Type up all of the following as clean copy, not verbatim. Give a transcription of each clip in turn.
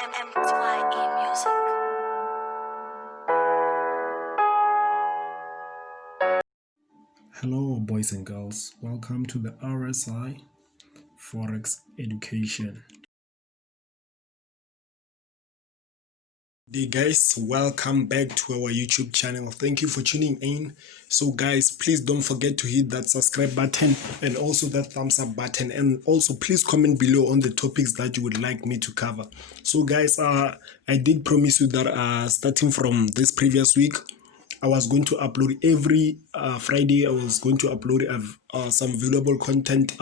NZDJPY music. Hello boys and girls, welcome to the RSI Forex Education. Hey guys, welcome back to our YouTube channel. Thank you for tuning in. So guys, please don't forget to hit that subscribe button and also that thumbs up button, and also please comment below on the topics that you would like me to cover. So guys, I did promise you that starting from this previous week I was going to upload every Friday. I was going to upload some valuable content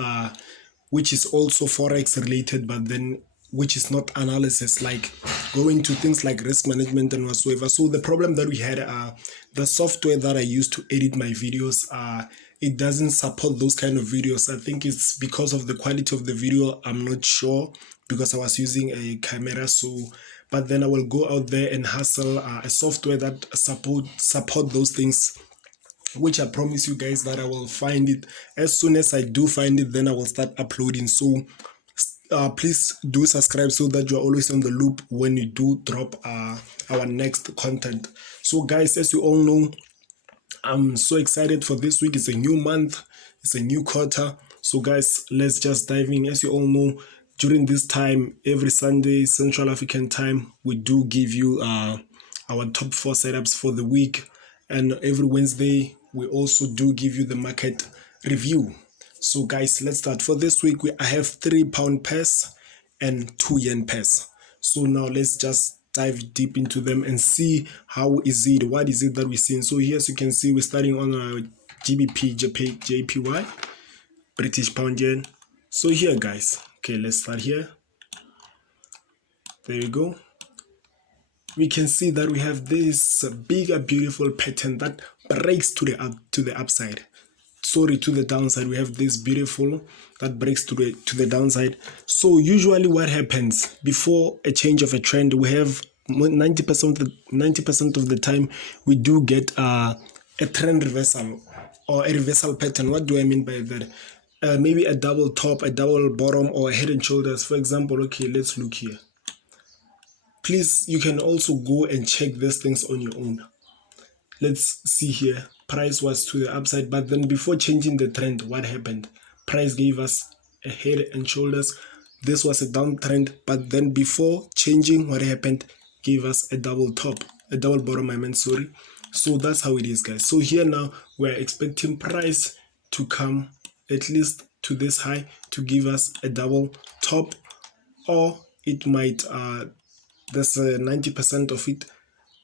which is also forex related, but then which is not analysis, like going to things like risk management and whatsoever. So the problem that we had, the software that I use to edit my videos, it doesn't support those kind of videos. I think it's because of the quality of the video. I'm not sure, because I was using a camera. So but then I will go out there and hustle a software that support those things, which I promise you guys that I will find it. As soon as I do find it, then I will start uploading. So please do subscribe so that you're always on the loop when we do drop our next content. So guys, as you all know, I'm so excited for this week. It's a new month, it's a new quarter. So guys, let's just dive in. As you all know, during this time, every Sunday Central African time, we do give you our top 4 setups for the week, and every Wednesday we also do give you the market review. So guys, let's start. For this week, I have £3 pairs and 2 yen pairs. So now let's just dive deep into them and see what is it that we're seeing. So here, as you can see, we're starting on our GBPJPY, British pound yen. So here guys, okay, let's start here. There you go. We can see that we have this bigger beautiful pattern that breaks to the upside. Sorry, to the downside. We have this beautiful that breaks to the downside. So usually what happens before a change of a trend, we have 90% of the time we do get a trend reversal or a reversal pattern. What do I mean by that? Maybe a double top, a double bottom, or a head and shoulders. For example, okay, let's look here. Please, you can also go and check these things on your own. Let's see here. Price was to the upside, but then before changing the trend, what happened? Price gave us a head and shoulders. This was a downtrend, but then before changing, what happened? Gave us a double top, a double bottom, I meant, sorry. So that's how it is, guys. So here now we're expecting price to come at least to this high to give us a double top, or it might there's 90% of it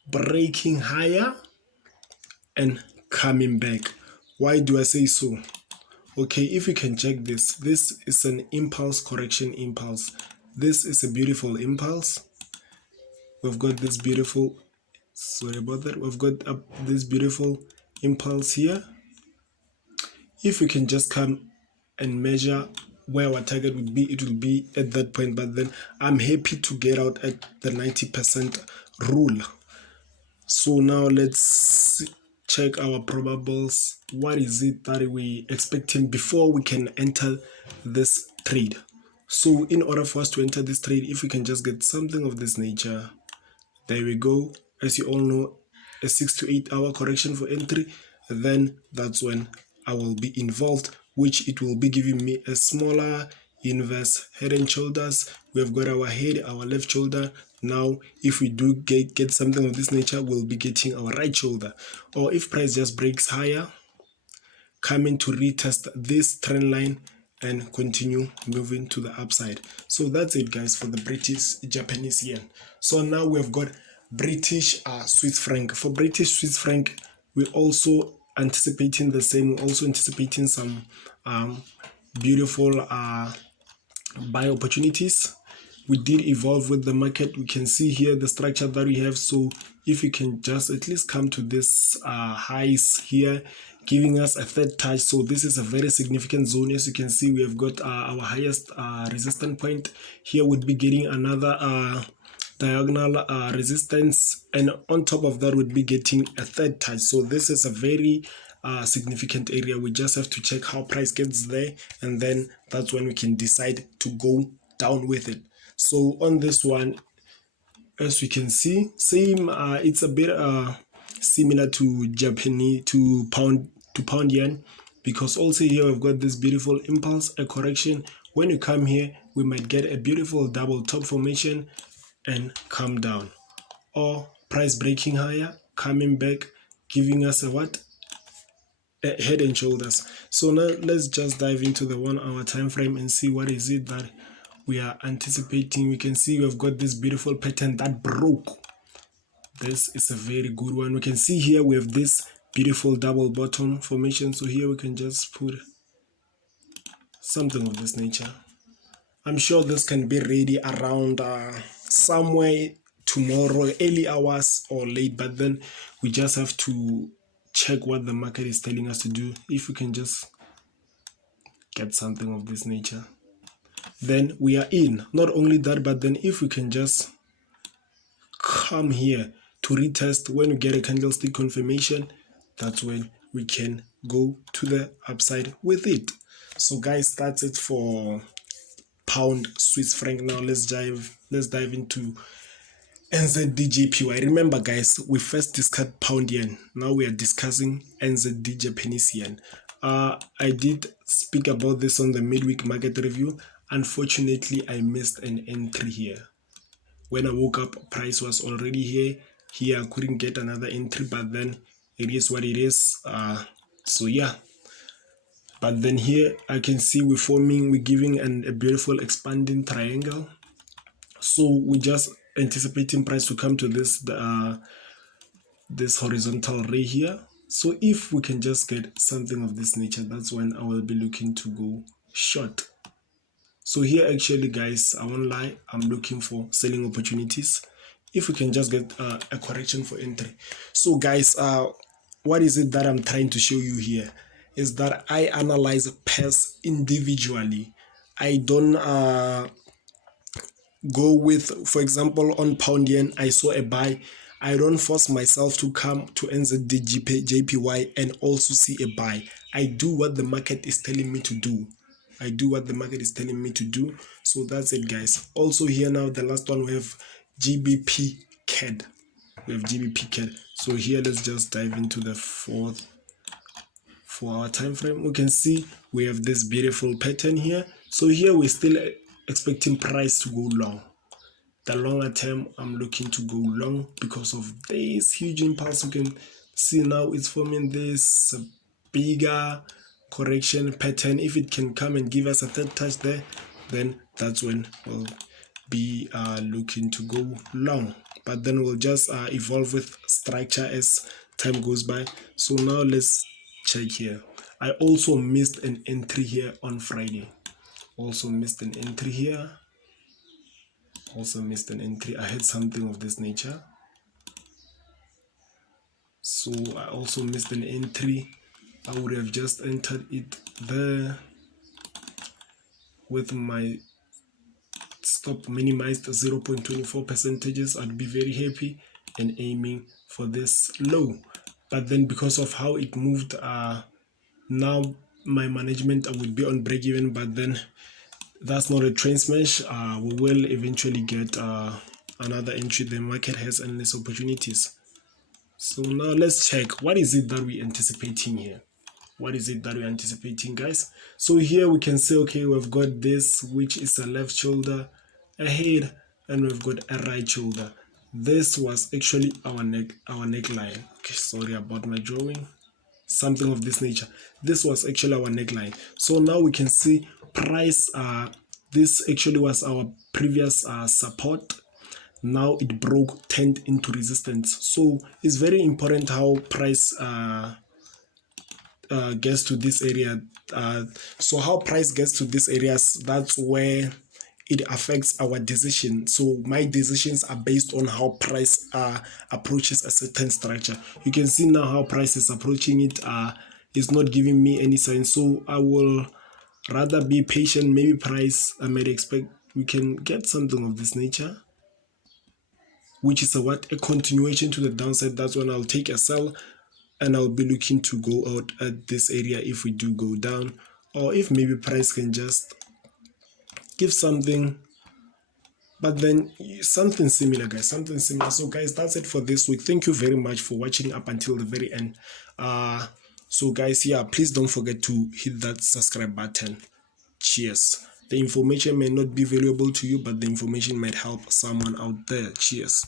breaking higher and coming back. Why do I say so? Okay, if you can check this is an impulse correction impulse. This is a beautiful impulse. We've got this beautiful, sorry about that, we've got this beautiful impulse here. If we can just come and measure where our target would be, it will be at that point. But then I'm happy to get out at the 90% rule. So now let's check our probables. What is it that we expecting before we can enter this trade? So in order for us to enter this trade, if we can just get something of this nature, there we go. As you all know, a 6 to 8 hour correction for entry, then that's when I will be involved, which it will be giving me a smaller inverse head and shoulders. We've got our head, our left shoulder. Now if we do get something of this nature, we'll be getting our right shoulder. Or if price just breaks higher, coming to retest this trend line and continue moving to the upside. So that's it, guys, for the British Japanese yen. So now we've got British Swiss franc. For British Swiss franc, we're also anticipating the same. We're also anticipating some beautiful buy opportunities. We did evolve with the market. We can see here the structure that we have. So if we can just at least come to this highs here, giving us a third touch. So this is a very significant zone. As you can see, we have got our highest resistance point here. Would be getting another diagonal resistance, and on top of that would be getting a third touch. So this is a very significant area. We just have to check how price gets there, and then that's when we can decide to go down with it. So on this one, as we can see, same, it's a bit similar to Japanese, to pound yen, because also here we've got this beautiful impulse, a correction. When you come here, we might get a beautiful double top formation and come down, or price breaking higher, coming back, giving us a what, a head and shoulders. So now let's just dive into the 1 hour time frame and see what is it that we are anticipating. We can see we've got this beautiful pattern that broke. This is a very good one. We can see here we have this beautiful double bottom formation. So here we can just put something of this nature. I'm sure this can be ready around somewhere tomorrow, early hours or late, but then we just have to check what the market is telling us to do. If we can just get something of this nature, then we are in. Not only that, but then if we can just come here to retest, when we get a candlestick confirmation, that's when we can go to the upside with it. So guys, that's it for pound Swiss franc. Now let's dive into NZDJPY. Remember guys, we first discussed pound yen, now we are discussing NZD Japanese yen. I did speak about this on the midweek market review. Unfortunately, I missed an entry here. When I woke up, price was already here. I couldn't get another entry, but then it is what it is. So yeah, but then here I can see we're giving a beautiful expanding triangle. So we just anticipating price to come to this horizontal ray here. So if we can just get something of this nature, that's when I will be looking to go short. So here actually guys, I won't lie, I'm looking for selling opportunities if we can just get a correction for entry. So guys, what is it that I'm trying to show you here is that I analyze pairs individually. I don't go with, for example, on pound yen, I saw a buy. I don't force myself to come to NZDJPY and also see a buy. I do what the market is telling me to do. I do what the market is telling me to do. So that's it, guys. Also here now, the last one, we have GBPCHF. We have GBPCHF. So here, let's just dive into the 4 hour time frame. We can see we have this beautiful pattern here. So here we're still expecting price to go long. The longer term, I'm looking to go long because of this huge impulse. You can see now it's forming this bigger correction pattern. If it can come and give us a third touch there, then that's when we'll be looking to go long. But then we'll just evolve with structure as time goes by. So now let's check here. I also missed an entry here on Friday. Also missed an entry here. I had something of this nature. So I also missed an entry. I would have just entered it there with my stop minimized 0.24 percentages. I'd be very happy and aiming for this low. But then because of how it moved, now my management would be on break even, but then that's not a train smash. We will eventually get another entry. The market has endless opportunities. So now let's check, what is it that we're anticipating here? What is it that we're anticipating, guys? So here we can say, okay, we've got this, which is a left shoulder ahead, and we've got a right shoulder. This was actually our neckline. Okay, sorry about my drawing. Something of this nature. This was actually our neckline. So now we can see price. This actually was our previous support. Now it broke, turned into resistance. So it's very important how price gets to this area. So how price gets to these areas, that's where it affects our decision. So my decisions are based on how price approaches a certain structure. You can see now how price is approaching it. Is not giving me any sign. So I will rather be patient. Maybe price, I might expect we can get something of this nature, which is a continuation to the downside. That's when I'll take a sell, and I'll be looking to go out at this area if we do go down, or if maybe price can just give something but then something similar, guys, something similar. So guys, that's it for this week. Thank you very much for watching up until the very end. So guys, yeah, please don't forget to hit that subscribe button. Cheers. The information may not be valuable to you, but the information might help someone out there. Cheers.